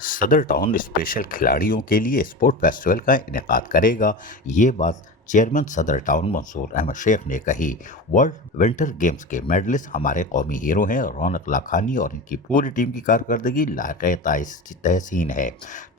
सदर town special खिलाड़ियों के लिए स्पोर्ट फेस्टिवल का इनेकाद करेगा। ये बात चेयरमैन सदर टाउन मंसूर अहमद शेख ने कही। वर्ल्ड विंटर गेम्स के मेडलिस्ट हमारे कौमी हीरो हैं। रौनक लाखानी और इनकी पूरी टीम की कारकर्दगी लायक तहसीन है।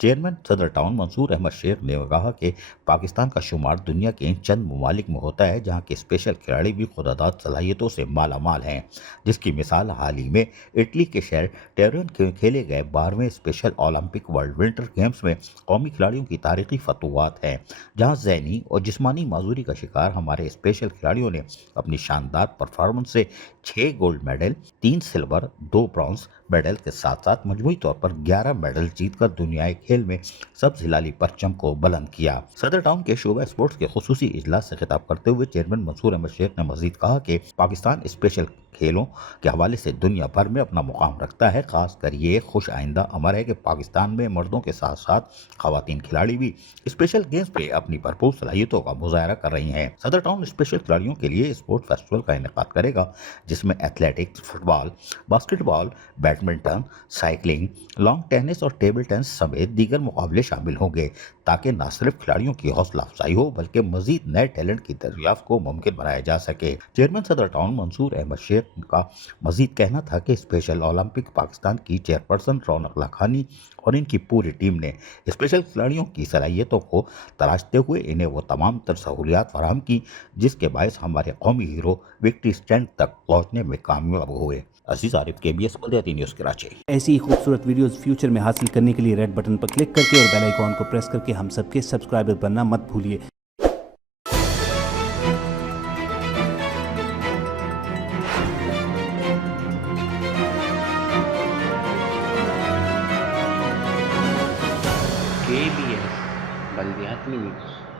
चेयरमैन सदर टाउन मंसूर अहमद शेख ने कहा कि पाकिस्तान का शुमार दुनिया के इन चंद ममालिक में होता है जहाँ के स्पेशल खिलाड़ी भी खुदादाद सलाहियतों से माला माल हैं, जिसकी मिसाल हाल ही में इटली के शहर टेरियन में खेले गए 12वें special olympic world winter games में कौमी खिलाड़ियों की तारीखी फतवात हैं, जहां ज़हनी और जिस्मानी माजूरी का शिकार हमारे स्पेशल खिलाड़ियों ने अपनी शानदार परफॉर्मेंस से 6 gold medal, 3 silver, 2 bronze medal के साथ साथ मजमूई तौर पर 11 मेडल जीतकर दुनियाई खेल में सब्ज हिलाली परचम को बुलंद किया। सदर टाउन के शोबा स्पोर्ट्स के खुसूसी इजलास से खिताब करते हुए चेयरमैन मंसूर अहमद शेख ने मजीद कहा कि पाकिस्तान स्पेशल खेलों के हवाले से दुनिया भर में अपना मुकाम रखता है। खासकर ये खुश आइंदा अमर है कि पाकिस्तान में मर्दों के साथ साथ खवातीन खिलाड़ी भी स्पेशल गेम्स पे अपनी भरपूर सलाहियतों का मुजाहरा कर रही हैं। सदर टाउन स्पेशल खिलाड़ियों के लिए स्पोर्ट फेस्टिवल का इनेकाद करेगा, जिसमें athletics, football, basketball, badminton, cycling, long tennis और टेबल टेनिस समेत दीगर मुकाबले शामिल होंगे, ताकि न सिर्फ खिलाड़ियों की हौसला अफजाई हो बल्कि मजीद नए टैलेंट की दरियाफ्त को मुमकिन बनाया जा सके। चेयरमैन सदर टाउन मंसूर अहमद शेख का मजीद कहना था कि स्पेशल ओलंपिक पाकिस्तान की चेयरपर्सन रौनक लाखानी और इनकी पूरी टीम ने स्पेशल खिलाड़ियों की सलाहियतों को तराशते हुए इन्हें वो तमाम तर सहूलियात फराहम की, जिसके बायस हमारे कौमी हीरो विक्ट्री स्टैंड तक पहुंचने में कामयाब हुए। अजीज आरिफ, KBS बल्दियाती न्यूज़ कराची। ऐसी ही खूबसूरत वीडियोस फ्यूचर में हासिल करने के लिए रेड बटन पर क्लिक करके और बेल आइकॉन को प्रेस करके हम सबके सब्सक्राइबर बनना मत भूलिए। KBS बल्दियाती न्यूज़।